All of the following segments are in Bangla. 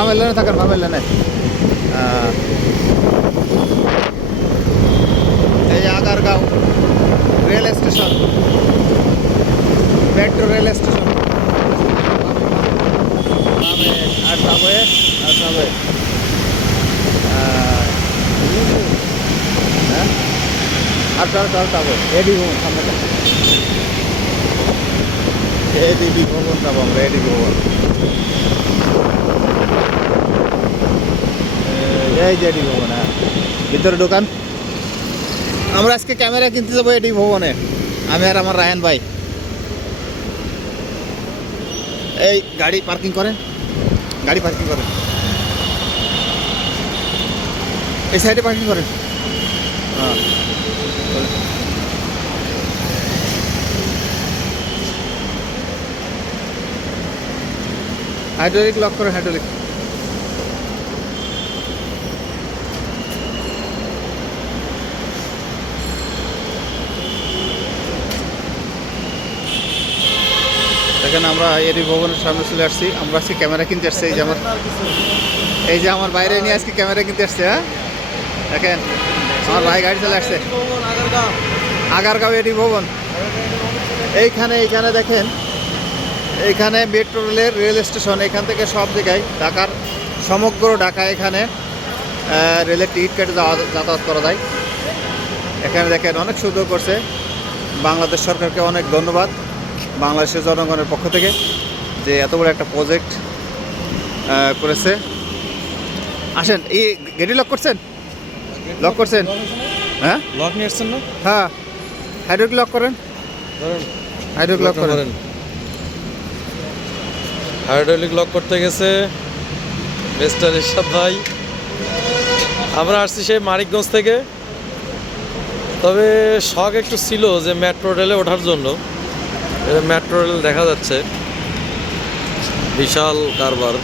বামের লেনে থাকেন, বামের লেনে। এই Agargaon rail station, metro rail station. আর যাবে হ্যাঁ, আর যাবে এডি ভবন সামনে, এডিবি ভবন যাবো আমরা, এডিবি ভবন। এই যে এডি ভবন, হ্যাঁ ভিতরে দোকান। আমরা আজকে ক্যামেরা কিনতে যাবো এডি ভবনে, আমি আর আমার রায়হান ভাই। এই গাড়ি পার্কিং করেন, গাড়ি পার্কিং করেন, এই সাইডে পার্কিং করেন। হ্যাঁ হাইড্রোলিক লক করেন, হাইড্রোলিক। দেখেন আমরা এডি ভবনের সামনে চলে আসছি। আমরা আজকে ক্যামেরা কিনতে আসছি। এই যে আমার বাইরে নিয়ে আজকে ক্যামেরা কিনতে আসছে। হ্যাঁ দেখেন আমার ভাই গাড়ি চলে আসছে, আগারগাঁও এডি ভবন। এইখানে দেখেন, এইখানে মেট্রো রেলের রেল স্টেশন। এখান থেকে সব জায়গায় ঢাকার সমগ্র ঢাকা এখানে রেলের টিকিট কেটে যাতায়াত করা যায়। এখানে দেখেন অনেক সুন্দর করছে। বাংলাদেশ সরকারকে অনেক ধন্যবাদ, বাংলাদেশের জনগণের পক্ষ থেকে, যে এত বড় একটা প্রজেক্ট করেছে। আসেন, এই গেটই লক করছেন, লক করছেন? হ্যাঁ লক নিয়ে আসছেন না? হ্যাঁ হাইড্রোলিক লক করেন, হাইড্রোলিক লক করেন। হাইড্রোলিক লক করতে গেছে মিস্টার ইরশাদ ভাই। আমরা আসছি সেই মানিকগঞ্জ থেকে। তবে শখ একটু ছিল যে মেট্রো রেলে ওঠার জন্য। মেট্রো রেল দেখা যাচ্ছে, বিশাল কারবার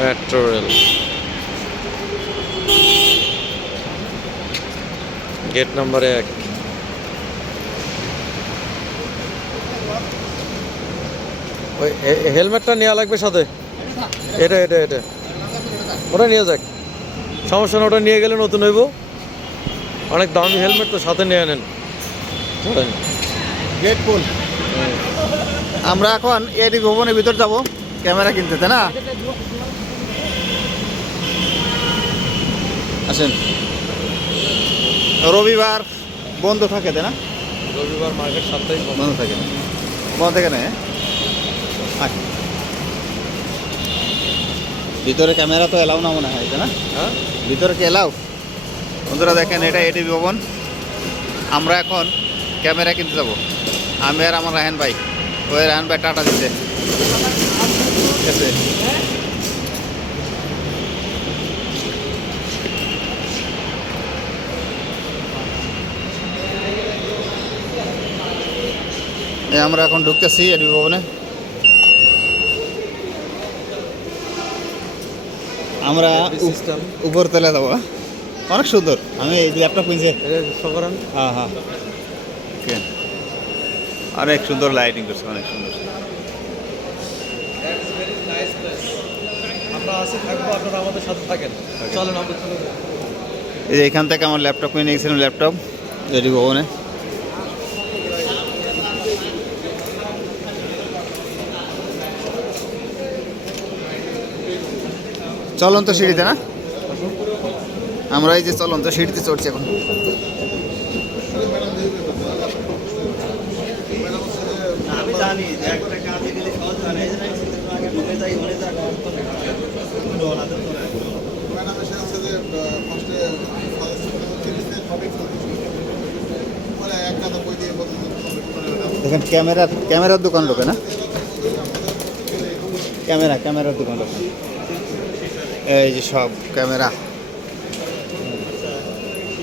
মেট্রো রেল। Gate number 1। ওই হেলমেটটা নেওয়া লাগবে সাথে। এটা ওটা নিয়ে যাক, সমস্যা না। ওটা নিয়ে গেলে নতুন হইব। অনেক দামি হেলমেট তো, সাথে নিয়ে নেন। গেট ফুল। আমরা এখন এডি ভবনের ভিতর যাব ক্যামেরা কিনতে, তাই না? আসেন। রবিবার বন্ধ থাকে, তাই না? রবিবার মার্কেট সাপ্তাহিক বন্ধ থাকে, বন্ধ থাকে না। ভিতরে ক্যামেরা তো এলাও না মনে হয়, তাই না? হ্যাঁ ভিতরে কি এলাও? বন্ধুরা দেখেন, এটা এডি ভবন। আমরা এখন ক্যামেরা কিনতে যাবো, আমি আর আমার রায়হান ভাই। ওই রায়হান ভাই টাটা দিতে, ঠিক আছে? আমরা এখন ঢুকতেছি এডি ভবনে। আমরা উপর তলে যাবো। অনেক সুন্দর। আমি এই ল্যাপটপ কিনছি। হ্যাঁ হ্যাঁ, অনেক সুন্দর লাইটিং করছে, অনেক সুন্দর। আমরা আসি, থাকবো, আপনারা আমাদের সাথে থাকেন। চলেন আমরা চলে যাই। এই যে এখান থেকে আমার ল্যাপটপ কিনে নিয়েছিলাম, ল্যাপটপ এডি ভবনে। চলন্ত সিঁড়িতে না, আমরা এই যে চলন্ত সিঁড়িতে চড়ছি এখন। আমি জানি যে একটা কাজে গেলে সহজ হয় না, এই জন্য আগে মনে যাই দেখেন ক্যামেরার দোকান ঢোকে না, ক্যামেরার দোকান ঢোকে। এই যে সব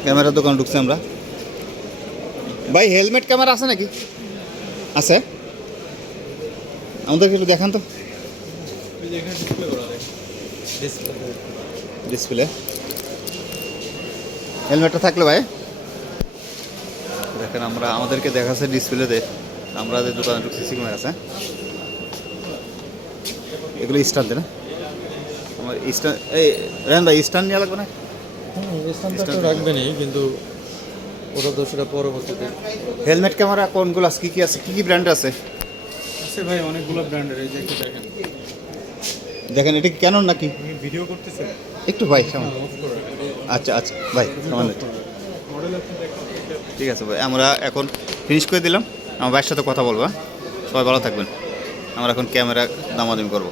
ক্যামেরার দোকান ঢুকছে আমরা। ভাই হেলমেট ক্যামেরা আছে নাকি? আছে, আমাদেরকে একটু দেখান তো। ডিসপ্লে হেলমেটটা থাকলে ভাই দেখেন, আমাদেরকে দেখাচ্ছে ডিসপ্লেতে। আমরা যে দোকানে ঢুকছি সিগন্যাল আছে। এগুলো স্ট্যান্ড না আমার স্ট্যান্ড এই রেন ভাই স্ট্যান্ড নেওয়া লাগবে না স্ট্যান্ডটা তো রাখবেনই, কিন্তু ওটা তো সেটা পরবর্তীতে। হেলমেট ক্যামেরা কোনগুলো আছে কী কী আছে কী কী ব্র্যান্ড আছে আছে ভাই অনেকগুলো ব্র্যান্ডের, এই যে একটু দেখেন। দেখেন এটা কি ক্যানন নাকি ভিডিও করতেছে একটু ভাই সামনে আচ্ছা আচ্ছা ভাই সামনে ঠিক আছে ভাই আমরা এখন ফিনিশ করে দিলাম আমার ভাইয়ের সাথে কথা বলবো হ্যাঁ? সবাই ভালো থাকবেন আমরা এখন ক্যামেরা দামাদামি করবো